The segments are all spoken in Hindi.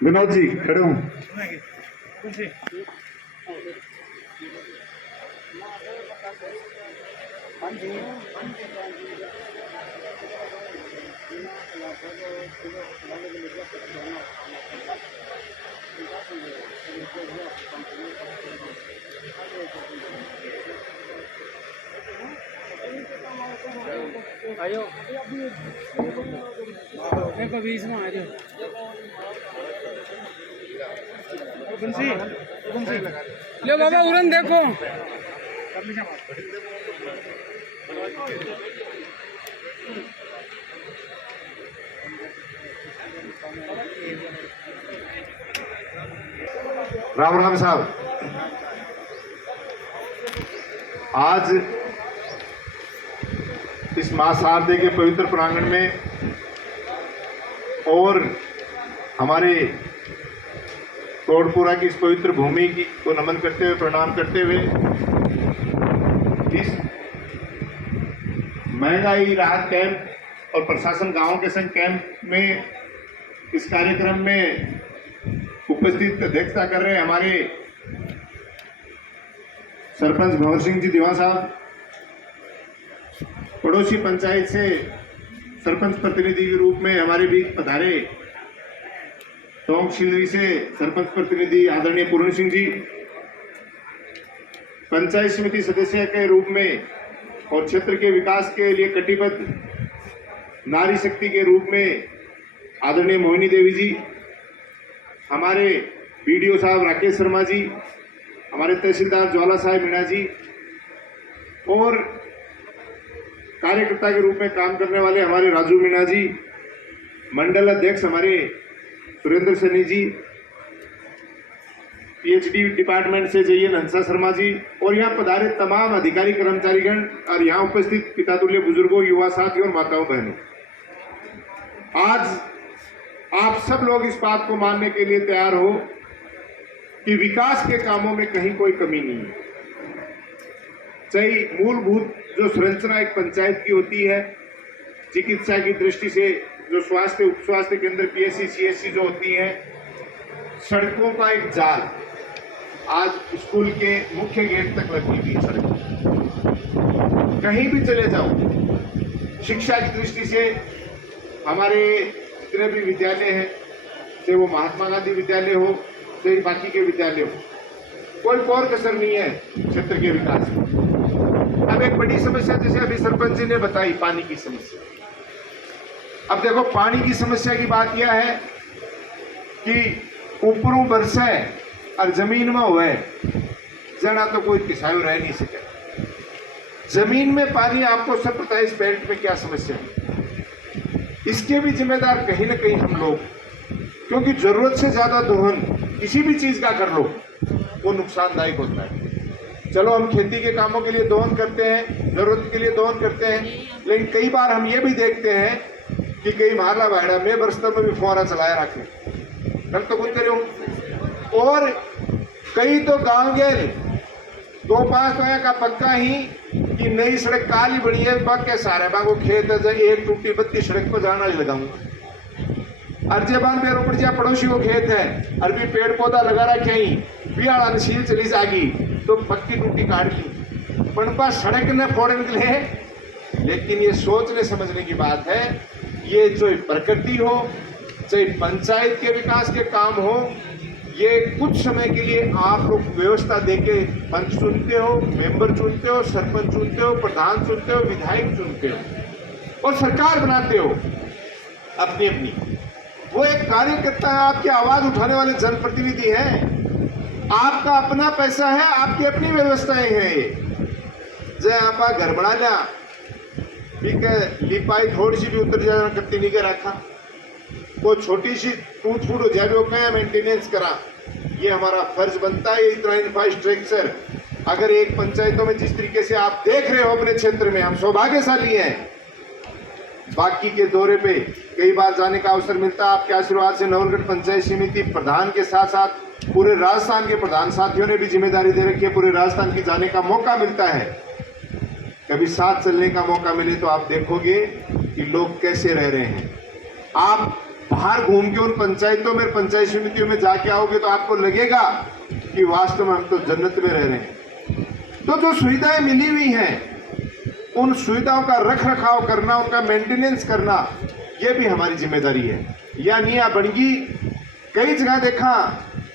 विनोद जी खड़े हूँ। आयो देखो बीच में आ जाओ बंसी बंसी ले बाबा उड़न देखो राम राम साहब, आज इस मां शारदे के पवित्र प्रांगण में और हमारे कोटपुरा की इस पवित्र भूमि की को नमन करते हुए, प्रणाम करते हुए, इस महंगाई राहत कैंप और प्रशासन गांव के संग कैंप में इस कार्यक्रम में उपस्थित अध्यक्षता कर रहे हमारे सरपंच भंवर सिंह जी दीवान साहब, पड़ोसी पंचायत से सरपंच प्रतिनिधि के रूप में हमारे बीच पधारे टोंक शिलरी से सरपंच प्रतिनिधि आदरणीय पूर्ण सिंह जी, पंचायत समिति सदस्य के रूप में और क्षेत्र के विकास के लिए कटिबद्ध नारी शक्ति के रूप में आदरणीय मोहिनी देवी जी, हमारे बीडीओ साहब राकेश शर्मा जी, हमारे तहसीलदार ज्वाला साहब मीणा जी और कार्यकर्ता के रूप में काम करने वाले हमारे राजू मीणा जी, मंडल अध्यक्ष हमारे सुरेंद्र सैनी जी, पीएचडी डिपार्टमेंट से जयन हंसा शर्मा जी और यहाँ पधारे तमाम अधिकारी कर्मचारीगण और यहाँ उपस्थित पितातुल्य बुजुर्गों, युवा साथियों और माताओं बहनों, आज आप सब लोग इस बात को मानने के लिए तैयार हो कि विकास के कामों में कहीं कोई कमी नहीं है। चाहे मूलभूत जो संरचना एक पंचायत की होती है, चिकित्सा की दृष्टि से जो स्वास्थ्य उप स्वास्थ्य केंद्र पीएससी सीएससी जो होती है, सड़कों का एक जाल आज स्कूल के मुख्य गेट तक लगी हुई है। सड़क कहीं भी चले जाओ, शिक्षा की दृष्टि से हमारे जितने भी विद्यालय हैं, चाहे वो महात्मा गांधी विद्यालय हो, चाहे बाकी के विद्यालय हो, कोई और कसर नहीं है क्षेत्र के विकास में। अब एक बड़ी समस्या जैसे अभी सरपंच जी ने बताई, पानी की समस्या। अब देखो, पानी की समस्या की बात यह है कि ऊपरों बरसे और जमीन में हुए जना तो कोई किसायो रह नहीं सके। जमीन में पानी आपको सब पता है इस बेल्ट में क्या समस्या है। इसके भी जिम्मेदार कहीं ना कहीं हम लोग, क्योंकि जरूरत से ज्यादा दोहन किसी भी चीज का कर लो वो नुकसानदायक होता है। चलो हम खेती के कामों के लिए दोहन करते हैं, जरूरत के लिए दोहन करते हैं, लेकिन कई बार हम ये भी देखते हैं कि कई महला बाड़ा में बरसतों में भी फुहारा चलाया रखे कल तो कुछ करो। और कई तो गांव गए 2-5 तो का पक्का ही कि नई सड़क काली बड़ी है, पक्के सारे बागो खेत है, एक टूटी बत्ती सड़क पर जाना नहीं लगाऊंगा। अर्जेबान में रोपड़ जा पड़ोसी को खेत है, अरबी पेड़ पौधा लगा रखे ही बियाड़ा नशील चली जाएगी तो पक्की टूटी काट ली पनपा सड़क न फोड़ने के लिए। लेकिन ये सोचने समझने की बात है, ये जो प्रकृति हो चाहे पंचायत के विकास के काम हो, ये कुछ समय के लिए आप लोग व्यवस्था देके पंच चुनते हो, मेंबर चुनते हो, सरपंच चुनते हो, प्रधान चुनते हो, विधायक चुनते हो और सरकार बनाते हो अपनी अपनी। वो एक कार्यकर्ता है, आपकी आवाज उठाने वाले जनप्रतिनिधि हैं, आपका अपना पैसा है, आपकी अपनी व्यवस्थाएं हैं। ये जय आपा घर बना लिया, लिपाई थोड़ी सी भी उतर जाना करती नहीं के रखा, वो छोटी सी टूट फूट हो जाए वो क्या मेंटेनेंस करा। ये हमारा फर्ज बनता है। इतना इंफ्रास्ट्रक्चर अगर एक पंचायतों में जिस तरीके से आप देख रहे हो अपने क्षेत्र में, हम सौभाग्यशाली हैं। बाकी के दौरे पे कई बार जाने का अवसर मिलता है। आपके आशीर्वाद से नवलगढ़ पंचायत समिति प्रधान के साथ साथ पूरे राजस्थान के प्रधान साथियों ने भी जिम्मेदारी दे रखी है, पूरे राजस्थान की जाने का मौका मिलता है। कभी साथ चलने का मौका मिले तो आप देखोगे कि लोग कैसे रह रहे हैं। आप बाहर घूम के उन पंचायतों में, पंचायत समितियों में जाके आओगे तो आपको लगेगा कि वास्तव में हम तो जन्नत में रह रहे हैं। तो जो सुविधाएं मिली हुई हैं उन सुविधाओं का रख रखाव करना, उनका मेंटेनेंस करना, ये भी हमारी जिम्मेदारी है। या निया बनगी, कई जगह देखा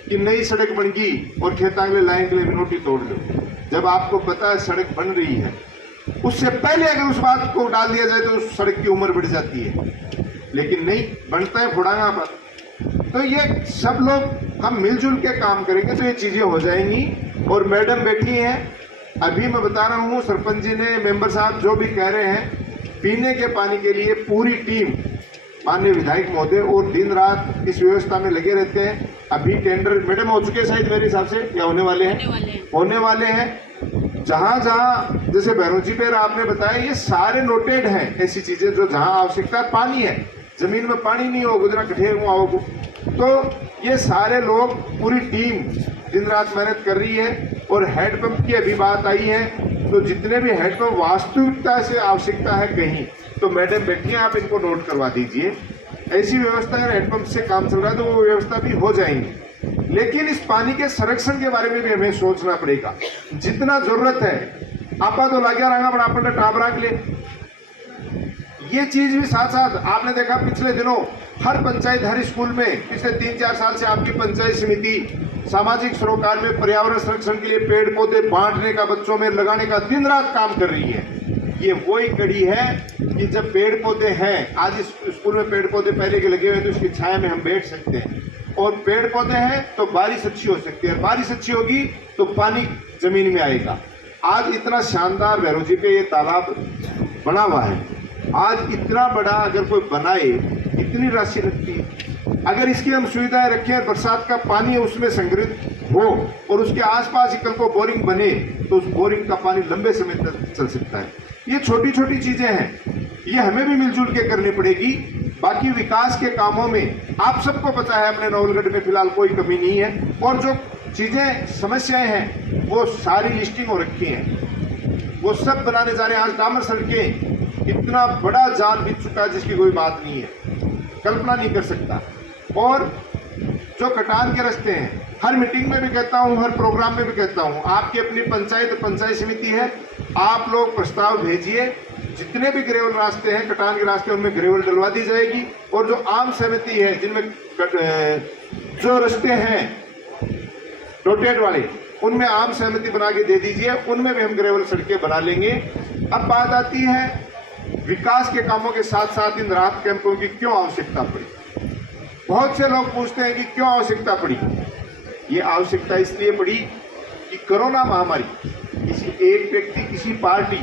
कि नई सड़क बन गई और खेतांगले लाइन के लिए मिनोटी तोड़ लो। जब आपको पता है सड़क बन रही है, उससे पहले अगर उस बात को डाल दिया जाए तो उस सड़क की उम्र बढ़ जाती है, लेकिन नहीं, बनता है फुड़ांगा पर। तो ये सब लोग हम मिलजुल के काम करेंगे तो ये चीजें हो जाएंगी। और मैडम बैठी हैं, अभी मैं बता रहा हूँ, सरपंच जी ने, मेंबर साहब जो भी कह रहे हैं, पीने के पानी के लिए पूरी टीम, माननीय विधायक महोदय और दिन रात इस व्यवस्था में लगे रहते हैं। अभी टेंडर मैडम हो चुके हैं शायद मेरे हिसाब से, या होने वाले हैं। जहां जहां जैसे भैरोजी पे आपने बताया, ये सारे नोटेड हैं ऐसी चीजें जो जहां आवश्यकता है। पानी है, जमीन में पानी नहीं हो, गुजरा कठे आओ, तो ये सारे लोग, पूरी टीम दिन रात मेहनत कर रही है। और हैंडपंप की अभी बात आई है, तो जितने भी हैंडपंप वास्तविकता से आवश्यकता है कहीं, तो मैडम बैठी हैं, आप इनको नोट करवा दीजिए। ऐसी व्यवस्था अगर हैंडपंप से काम चल रहा है तो वो व्यवस्था भी हो जाएंगी। लेकिन इस पानी के संरक्षण के बारे में भी हमें सोचना पड़ेगा। जितना जरूरत है आपा तो लाग्या रहा बड़ा अपन टाप रख ले, ये चीज भी साथ साथ आपने देखा पिछले दिनों हर पंचायत, हर स्कूल में पिछले 3-4 साल से आपकी पंचायत समिति सामाजिक सरोकार में पर्यावरण संरक्षण के लिए पेड़ पौधे बांटने का, बच्चों में लगाने का दिन रात काम कर रही है। ये वही कड़ी है कि जब पेड़ पौधे हैं, आज इस स्कूल में पेड़ पौधे पहले के लगे हुए तो इसकी छाया में हम बैठ सकते हैं, और पेड़ पौधे हैं तो बारिश अच्छी हो सकती है, बारिश अच्छी होगी तो पानी जमीन में आएगा। आज इतना शानदार भैरोजी पे ये तालाब बना हुआ है, आज इतना बड़ा अगर कोई बनाए, इतनी राशि लगती है। अगर इसकी हम सुविधाएं रखें, बरसात का पानी उसमें संग्रहित हो और उसके आसपास ही कल को बोरिंग बने तो उस बोरिंग का पानी लंबे समय तक चल सकता है। ये छोटी छोटी चीजें हैं, ये हमें भी मिलजुल के करनी पड़ेगी। बाकी विकास के कामों में आप सबको पता है अपने नवलगढ़ में फिलहाल कोई कमी नहीं है, और जो चीजें समस्याएं हैं वो सारी लिस्टिंग हो रखी हैं, वो सब बनाने जा रहे हैं। आज डामर सड़कें, इतना बड़ा जाल बीत चुका है जिसकी कोई बात नहीं है, कल्पना नहीं कर सकता। और जो कटान के रास्ते हैं, हर मीटिंग में भी कहता हूं, हर प्रोग्राम में भी कहता हूं, आपकी अपनी पंचायत समिति है, आप लोग प्रस्ताव भेजिए, जितने भी ग्रेवल रास्ते हैं, कटान के रास्ते, उनमें ग्रेवल डलवा दी जाएगी। और जो आम सहमति है, जिनमें जो रास्ते हैं रोटेट वाले, उनमें आम सहमति बना के दे दीजिए, उनमें भी हम ग्रेवल सड़कें बना लेंगे। अब बात आती है विकास के कामों के साथ साथ इन राहत कैंपों की क्यों आवश्यकता पड़ी। बहुत से लोग पूछते हैं कि क्यों आवश्यकता पड़ी। ये आवश्यकता इसलिए पड़ी कि कोरोना महामारी, किसी एक व्यक्ति, किसी पार्टी,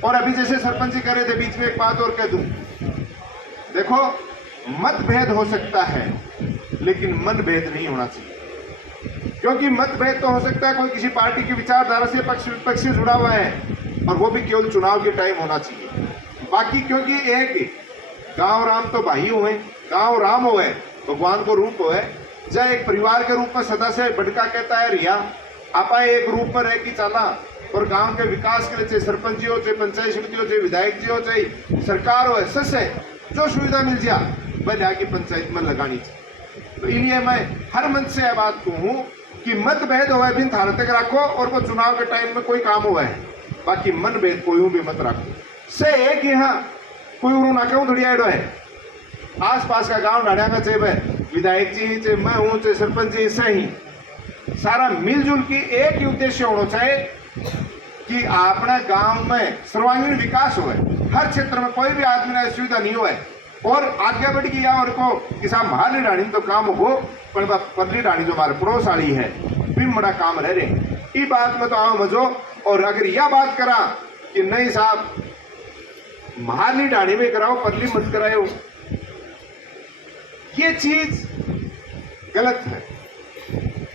और अभी जैसे सरपंच जी कह रहे थे, बीच में एक बात और कह दूं, देखो मतभेद हो सकता है लेकिन मनभेद नहीं होना चाहिए। क्योंकि मतभेद तो हो सकता है, कोई किसी पार्टी की विचारधारा से पक्ष विपक्ष से जुड़ा हुआ है, और वो भी केवल चुनाव के टाइम होना चाहिए। बाकी क्योंकि एक गांव राम तो भाई हुए, गांव राम हुए, भगवान को रूप हुए, जय एक परिवार के रूप में सदा से बड़का कहता है रिया, आपा एक रूप में रह की चला, और गांव के विकास के लिए चाहे सरपंच जी हो, चाहे पंचायत समिति हो, चाहे विधायक जी हो, चाहे सरकार हो, ससे जो सुविधा मिल जाए वह जाके पंचायत में लगानी चाहिए। तो इसलिए मैं हर मंच से यह बात कहूँ कि मतभेद हो बिन थार तक रखो, और वो चुनाव के टाइम में कोई काम हुआ है, बाकी मनभेद कोई भी मत रखो। से एक यहाँ कोई उन्होंने ना क्यों थोड़ी आइडो है, आस पास का गांव ढाड़ा का, चाहे विधायक जी, चाहे मैं हूँ, चाहे सरपंच जी, से ही सारा मिलजुल की एक ही उद्देश्य होना चाहिए कि अपना गांव में सर्वांगीण विकास हो, हर क्षेत्र में कोई भी आदमी ने सुविधा नहीं हो, और आगे बढ़ गया। और को किसान महाली डाणी तो काम हो, पर परली डाणी जो हमारे पड़ोस वाली है भी बड़ा काम रह रहे, ये बात में तो आओ मजो। और अगर यह बात करा कि नहीं साहब महाली डाणी में कराओ, परली मत कराओ, ये चीज गलत है।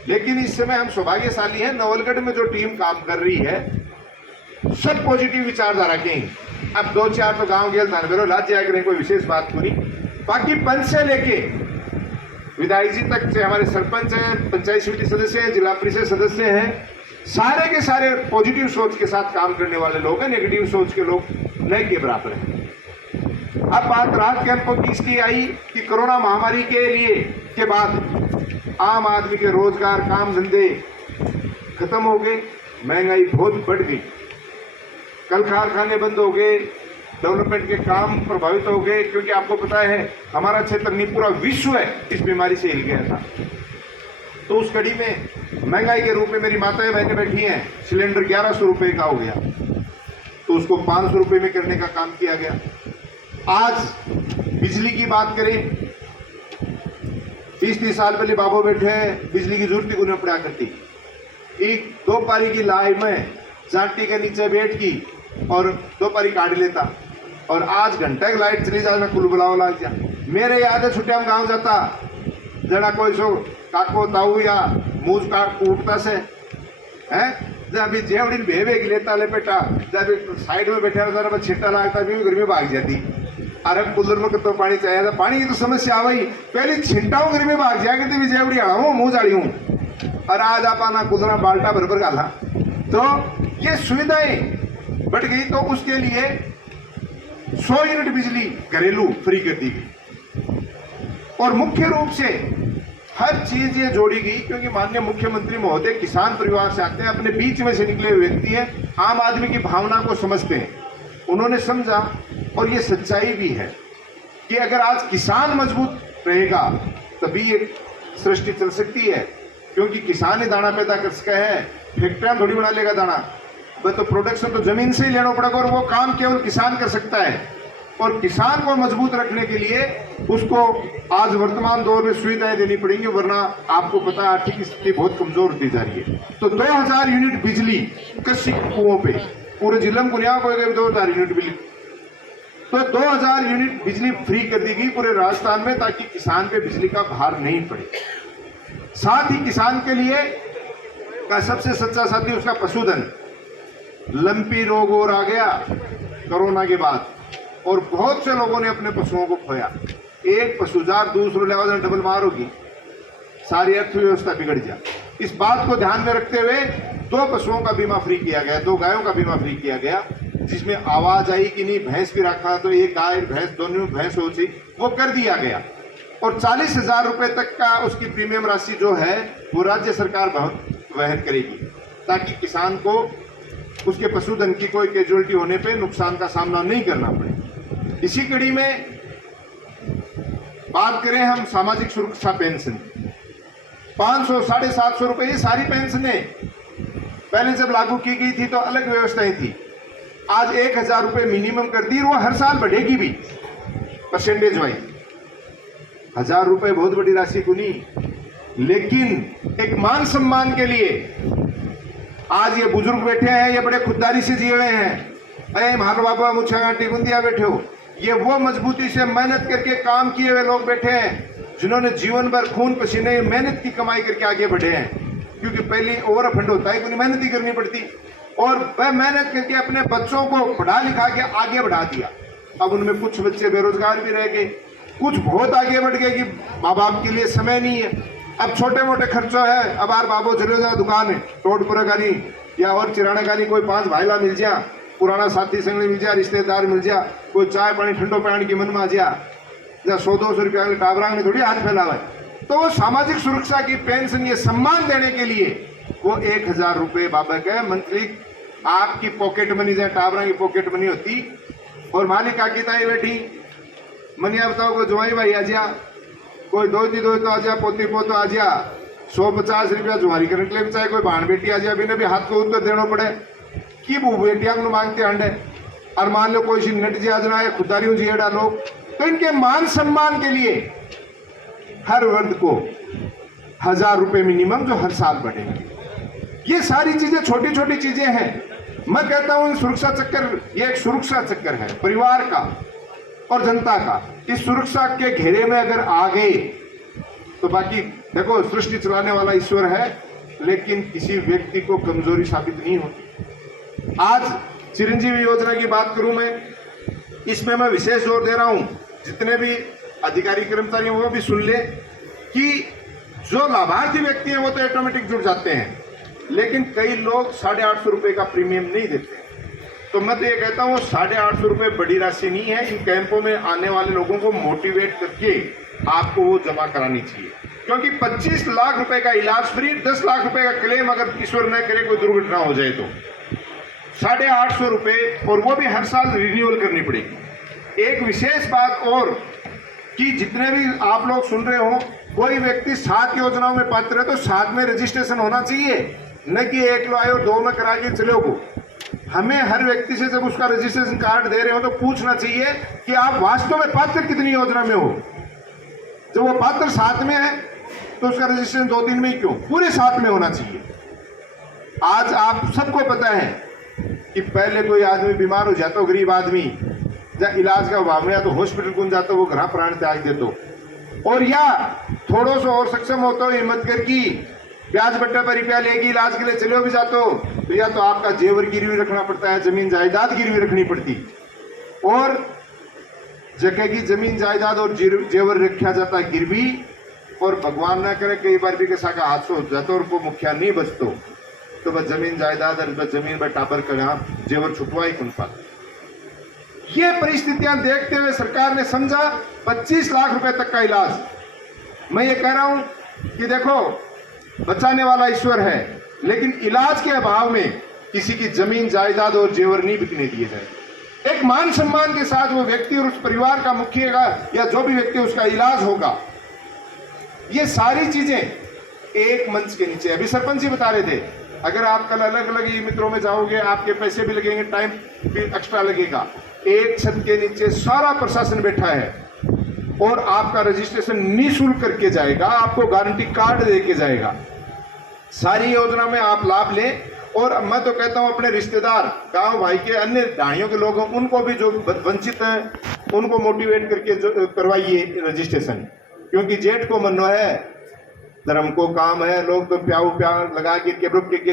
लेकिन इस समय हम सौभाग्यशाली हैं, नवलगढ़ में जो टीम काम कर रही है सब पॉजिटिव विचारधारा के हैं। अब 2-4 तो गांव गेल थानबेरो लाद जाया करें, कोई विशेष बात नहीं। बाकी पंच से लेके विधायक जी तक से हमारे सरपंच हैं, पंचायत समिति सदस्य हैं, जिला परिषद सदस्य हैं, सारे के सारे पॉजिटिव सोच के साथ काम करने वाले लोग हैं, नेगेटिव सोच के लोग नहीं के बराबर हैं। अब बात राहत कैंपों की इसकी आई कि कोरोना महामारी के बाद आम आदमी के रोजगार, काम धंधे खत्म हो गए, महंगाई बहुत बढ़ गई, कल कारखाने बंद हो गए, डेवलपमेंट के काम प्रभावित हो गए, क्योंकि आपको पता है हमारा क्षेत्र नहीं पूरा विश्व है इस बीमारी से हिल गया था। तो उस कड़ी में महंगाई के रूप में मेरी माताएं बहनें बैठी हैं, सिलेंडर 1100 रुपए का हो गया, तो उसको 500 रुपए में करने का काम किया गया। आज बिजली की बात करें, 20-30 साल पहले बाबू बैठे हैं, बिजली की जरूरत ही उन्हें पड़ा करती, एक 2 पारी की लाई में जाटी के नीचे बैठ की और 2 पारी काट लेता, और आज घंटे की लाइट चली जाए कुल बुलाव लग जा। मेरे याद है छुट्टिया में गाँव जाता, जरा कोई सो काको ताऊ या मूज काट उठता से है, जब जेवड़ी भेवे लेता ले बेटा, जब साइड में बैठा रहता छिट्टा लगता भी गर्मी भाग जाती। अरे कूलर में कितना पानी चाहिए था, पानी की तो समस्या आ गई, पहले छिट्टा हूँ गर्मी भाग जाए करती भी जेवड़ी आड़ा हूँ मुँह जाड़ी हूँ, और आज आप आना कूलर बाल्टा बरबर गाला। तो ये सुविधाएं बढ़ गई, तो उसके लिए 100 यूनिट बिजली घरेलू फ्री कर दी गई, और मुख्य रूप से हर चीज ये जोड़ी गई, क्योंकि माननीय मुख्यमंत्री महोदय किसान परिवार से आते हैं, अपने बीच में से निकले हुए व्यक्ति हैं, आम आदमी की भावना को समझते हैं। उन्होंने समझा, और ये सच्चाई भी है कि अगर आज किसान मजबूत रहेगा तभी ये सृष्टि चल सकती है, क्योंकि किसान ही दाना पैदा कर सका है, फैक्ट्रियां थोड़ी बना लेगा दाना, वह तो प्रोडक्शन तो जमीन से ही लेना पड़ेगा, और वो काम केवल किसान कर सकता है। और किसान को मजबूत रखने के लिए उसको आज वर्तमान दौर में सुविधाएं देनी पड़ेंगी, वरना आपको पता है आर्थिक स्थिति बहुत कमजोर होती जा रही है। तो 2000 यूनिट बिजली कृषि कुओं पे पूरे जिले में कुनिया को 2000 यूनिट बिजली, तो 2000 यूनिट बिजली फ्री कर दी गई पूरे राजस्थान में, ताकि किसान पे बिजली का भार नहीं पड़े। साथ ही किसान के लिए का सबसे सच्चा साथी उसका पशुधन। लंपी रोग और आ गया कोरोना के बाद, और बहुत से लोगों ने अपने पशुओं को खोया। एक पशुजार दूसरों लेवल डबल मार होगी, सारी अर्थव्यवस्था बिगड़ जा। इस बात को ध्यान में रखते हुए 2 पशुओं का बीमा फ्री किया गया, 2 गायों का बीमा फ्री किया गया, जिसमें आवाज आई कि नहीं भैंस भी रखा तो एक गाय भैंस दोनों भैंस हो सी, वो कर दिया गया। और 40,000 रुपए तक का उसकी प्रीमियम राशि जो है वो राज्य सरकार वहन करेगी, ताकि किसान को उसके पशुधन की कोई कैजुअलिटी होने पे नुकसान का सामना नहीं करना पड़े। इसी कड़ी में बात करें हम सामाजिक सुरक्षा पेंशन, 500 750 रुपए, ये सारी पेंशनें पहले जब लागू की गई थी तो अलग व्यवस्थाएं थी, आज 1000 रुपए मिनिमम कर दी, और वो हर साल बढ़ेगी भी परसेंटेज वाइज। 1000 रुपए बहुत बड़ी राशि को नहीं, लेकिन एक मान सम्मान के लिए आज ये बुजुर्ग बैठे हैं, ये बड़े खुददारी से जिए हुए हैं, अरे मारो बाबा मुझे गांटी बुंदिया बैठे हो, ये वो मजबूती से मेहनत करके काम किए हुए लोग बैठे हैं, जिन्होंने जीवन भर खून पसीने मेहनत की कमाई करके आगे बढ़े हैं। क्योंकि पहले ओवर फंड होता है, कोई मेहनत ही करनी पड़ती, और वह मेहनत करके अपने बच्चों को पढ़ा लिखा के आगे बढ़ा दिया। अब उनमें कुछ बच्चे बेरोजगार भी रह गए, कुछ बहुत आगे बढ़ गए कि माँ बाप के लिए समय नहीं है, अब छोटे मोटे खर्चों है, अब यार बाबू चले जा दुकान है टोटपुरा का नहीं या और चिराना का नहीं, कोई 5 भाईला मिल जा, पुराना साथी संग मिल जा, रिश्तेदार मिल जा, कोई चाय पानी ठंडो पानी की मन में आ जा, 100-200 रुपया टाबरा ने थोड़ी हाथ फैलावा है। तो वो सामाजिक सुरक्षा की पेंशन ये सम्मान देने के लिए वो 1000 रुपये बाबा के मंथली आपकी पॉकेट मनी, जहाँ टाबरा की पॉकेट मनी होती, और मालिक आकी ताई बैठी मनिया बताओ कोई जुआई भाई आ जा, कोई दो तो आ जा, पोती पोतो आ जा, 150 रुपया जुआरी करने के लिए भी चाहे कोई भाण बेटी आ जाए, अभी ने भी हाथ को उत्तर देना पड़े कि वो बेटियां को मांगते अंडे, और मान लो कोई नट जी आजना या खुदारी जिएड़ा लोग, तो इनके मान सम्मान के लिए हर वर्ग को 1000 रुपए मिनिमम जो हर साल बढ़ेंगे। ये सारी चीजें छोटी छोटी चीजें हैं। मैं कहता हूं सुरक्षा चक्कर, ये एक सुरक्षा चक्कर है परिवार का और जनता का। इस सुरक्षा के घेरे में अगर आ गए तो बाकी देखो सृष्टि चलाने वाला ईश्वर है, लेकिन किसी व्यक्ति को कमजोरी साबित नहीं होती। आज चिरंजीवी योजना की बात करूं मैं, इसमें मैं विशेष जोर दे रहा हूं, जितने भी अधिकारी कर्मचारी हैं वो भी सुन ले कि जो लाभार्थी व्यक्ति हैं वो तो ऑटोमेटिक जुड़ जाते हैं, लेकिन कई लोग 850 रुपए का प्रीमियम नहीं देते। तो मैं तो ये कहता हूँ 850 रुपये बड़ी राशि नहीं है। इन कैंपों में आने वाले लोगों को मोटिवेट करके आपको वो जमा करानी चाहिए, क्योंकि 25 लाख रुपए का इलाज फ्री, 10 लाख रुपए का क्लेम अगर ईश्वर न करे कोई दुर्घटना हो जाए तो 850 रुपये, और वो भी हर साल रिन्यूअल करनी पड़ेगी। एक विशेष बात और कि जितने भी आप लोग सुन रहे हो, कोई व्यक्ति 7 योजनाओं में पात्र है तो 7 में रजिस्ट्रेशन होना चाहिए, न कि 1 लो आए और 2 में करा के चले हो। हमें हर व्यक्ति से जब उसका रजिस्ट्रेशन कार्ड दे रहे हो तो पूछना चाहिए कि आप वास्तव में पात्र कितनी योजना में हो। जब वो पात्र 7 में है तो उसका रजिस्ट्रेशन 2-3 में ही क्यों, पूरे 7 में होना चाहिए। आज आप सबको पता है कि पहले कोई आदमी बीमार हो जाता हो, गरीब आदमी या इलाज का अभाव में या तो हॉस्पिटल कौन जाता वो घर प्राण त्याग देते, और या थोड़ा सा और सक्षम होता हो हिम्मत करके ब्याज बट्टा पर रुपया लेगी इलाज के लिए चले हो भी जाते हो, तो या तो आपका जेवर गिरवी रखना पड़ता है, जमीन जायदाद गिरवी रखनी पड़ती, और जगह की जमीन जायदाद और जेवर रखा जाता है गिरवी, और भगवान ना करे कई बार भी किसा का हादसा हो जाता और वो मुखिया नहीं बचतो तो वह जमीन जायदाद और जमीन पर टापर कर जेवर छुटवा ही कौन पाता। ये परिस्थितियां देखते हुए सरकार ने समझा 25 लाख रुपए तक का इलाज। मैं ये कह रहा हूं कि देखो, बचाने वाला ईश्वर है, लेकिन इलाज के अभाव में किसी की जमीन जायदाद और जेवर नहीं बिकने दिए जाए। एक मान सम्मान के साथ वो व्यक्ति और उस परिवार का मुखिया का या जो भी व्यक्ति उसका इलाज होगा, ये सारी चीजें एक मंच के नीचे। अभी सरपंच जी बता रहे थे, अगर आप कल अलग अलग मित्रों में जाओगे आपके पैसे भी लगेंगे, टाइम भी एक्स्ट्रा लगेगा। एक छत के नीचे सारा प्रशासन बैठा है और आपका रजिस्ट्रेशन निःशुल्क करके जाएगा, आपको गारंटी कार्ड देके जाएगा। सारी योजना में आप लाभ लें, और मैं तो कहता हूं अपने रिश्तेदार, गांव भाई के अन्य ढाणियों के लोग उनको भी जो वंचित हैं उनको मोटिवेट करके करवाइए रजिस्ट्रेशन, क्योंकि जेठ को मनो है, धर्म को काम है। लोग तो प्यार लगा के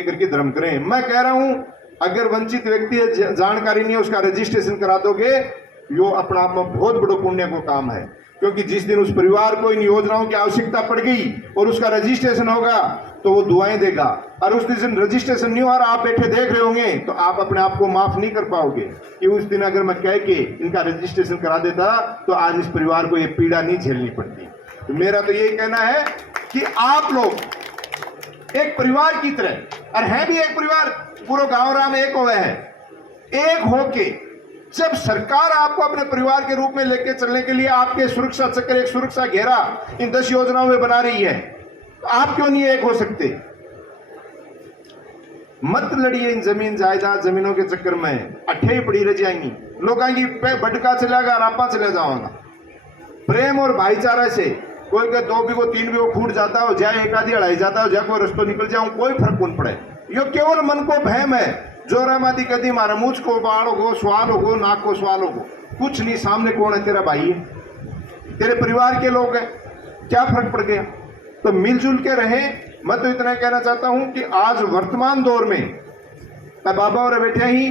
करके धर्म करें। मैं कह रहा हूं अगर वंचित व्यक्ति है, जानकारी नहीं है, उसका रजिस्ट्रेशन करा दोगे, यो अपना आप में बहुत बड़ो पुण्य को काम है, क्योंकि जिस दिन उस परिवार को इन योजनाओं की आवश्यकता पड़ गई और उसका रजिस्ट्रेशन होगा तो वो दुआएं देगा, और उस दिन रजिस्ट्रेशन नहीं हो रहा, आप बैठे देख रहे होंगे, तो आप अपने आप को माफ नहीं कर पाओगे कि उस दिन अगर मैं कह के इनका रजिस्ट्रेशन करा देता तो आज इस परिवार को ये पीड़ा नहीं झेलनी पड़ती। तो मेरा तो यही कहना है कि आप लोग एक परिवार की तरह, और है भी एक परिवार, पूरा गांव राम एक हुए है, एक होके जब सरकार आपको अपने परिवार के रूप में लेके चलने के लिए आपके सुरक्षा चक्र, एक सुरक्षा घेरा इन 10 योजनाओं में बना रही है, तो आप क्यों नहीं एक हो सकते? मत लड़िए इन जमीन जायदाद जमीनों के चक्कर में, अट्ठे पड़ी रह जाएंगी, लोगों की बटका चलेगा और आपा चले जाओगा। प्रेम और भाईचारा से कोई के 2 बीघो 3 बीघो फूट जाता हो, जाए एक आधी अड़ाई जाता हो, जाए कोई रस्तो निकल जाऊं, कोई फर्क कौन पड़े। यो केवल मन को भयम है, जोरा मादी कदी मारा, मुझ को बाल हो, स्वाल हो, नाक को स्वाल हो, कुछ नहीं। सामने कौन है? तेरा भाई है, तेरे परिवार के लोग हैं, क्या फर्क पड़ गया? तो मिलजुल के रहे। मैं तो इतना कहना चाहता हूं कि आज वर्तमान दौर में बाबा और बैठे ही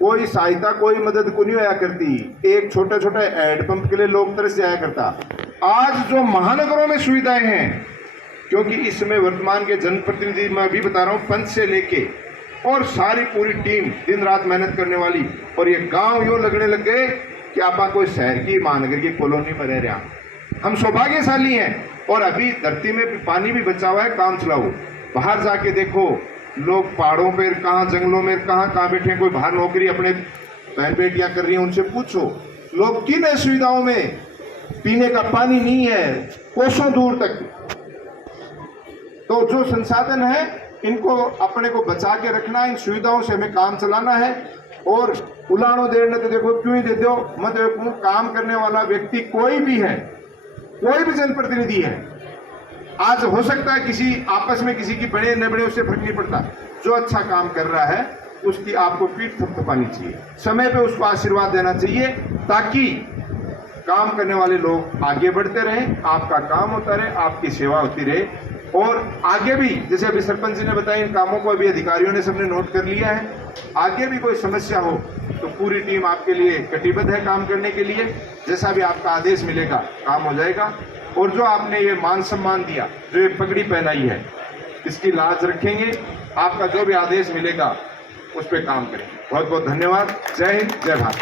कोई सहायता, कोई मदद को नहीं होया करती। एक छोटे छोटे हैंडपंप के लिए लोग तरस जाया करता। आज जो महानगरों में सुविधाएं हैं, क्योंकि इसमें वर्तमान के जनप्रतिनिधि, मैं भी बता रहा हूं, पंच से लेके और सारी पूरी टीम दिन रात मेहनत करने वाली, और ये गांव यूं लगने लग गए कि आप कोई शहर की महानगर की कॉलोनी में रह रहे हैं। हम सौभाग्यशाली हैं, और अभी धरती में पानी भी बचा हुआ है, काम चलाओ। बाहर जाके देखो, लोग पहाड़ों पर कहाँ, जंगलों में कहाँ कहाँ बैठे हैं, कोई बाहर नौकरी अपने बहन बेटियां कर रही हैं, उनसे पूछो लोग किन सुविधाओं में, पीने का पानी नहीं है कोसों दूर तक। तो जो संसाधन है इनको अपने को बचा के रखना, इन सुविधाओं से हमें काम चलाना है। और उलानो देने तो देखो क्यों ही दे दो, मत देखो, काम करने वाला व्यक्ति कोई भी है, कोई भी जनप्रतिनिधि है, आज हो सकता है किसी आपस में किसी की बड़े न बड़े, उससे फर्क नहीं पड़ता। जो अच्छा काम कर रहा है उसकी आपको पीठ थपथपानी चाहिए, समय पे उसको आशीर्वाद देना चाहिए, ताकि काम करने वाले लोग आगे बढ़ते रहें, आपका काम होता रहे, आपकी सेवा होती रहे। और आगे भी, जैसे अभी सरपंच जी ने बताया, इन कामों को अभी अधिकारियों ने सबने नोट कर लिया है। आगे भी कोई समस्या हो तो पूरी टीम आपके लिए कटिबद्ध है काम करने के लिए। जैसा भी आपका आदेश मिलेगा काम हो जाएगा। और जो आपने ये मान सम्मान दिया, जो ये पगड़ी पहनाई है, इसकी लाज रखेंगे। आपका जो भी आदेश मिलेगा उस पर काम करें। बहुत बहुत धन्यवाद। जय हिंद, जय भारत।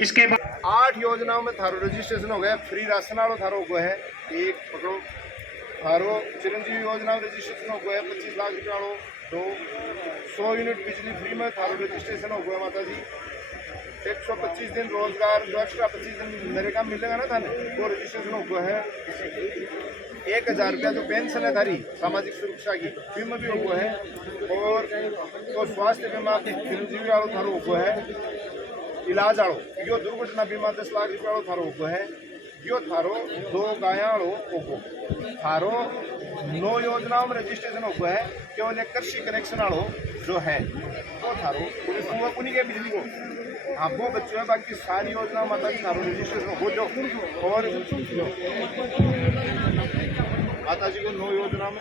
इसके बाद 8 योजनाओं में थारो रजिस्ट्रेशन हो गया। फ्री राशन वालों थारो को है एक पकड़ो। थारो चिरंजीवी योजना में रजिस्ट्रेशन हो गया 25 लाख रुपया वालों। 2 100 यूनिट बिजली फ्री में थारो रजिस्ट्रेशन हो गया माता जी। 125 दिन रोजगार जो एक्स्ट्रा 25 दिन मेरे काम मिलेगा ना थाने वो रजिस्ट्रेशन हो गया है। 1000 रुपया जो पेंशन है थारी सामाजिक सुरक्षा की बीमा भी हो है। और तो स्वास्थ्य बीमा चिरंजीवी वालों थारो हो है। इलाज आड़ो यो दुर्घटना बीमा 10 लाख रुपया वालों थारो हो है। यो थारो 2 गाया वालों हो थारो 9 योजनाओं में रजिस्ट्रेशन हो है। केवल एक कृषि कनेक्शन वालों जो है तो थारो उन्हीं के बिजली को हाँ वो बच्चों है। बाकी सारी योजना मतलब थारो रजिस्ट्रेशन हो जो और माता जी को 9 योजना में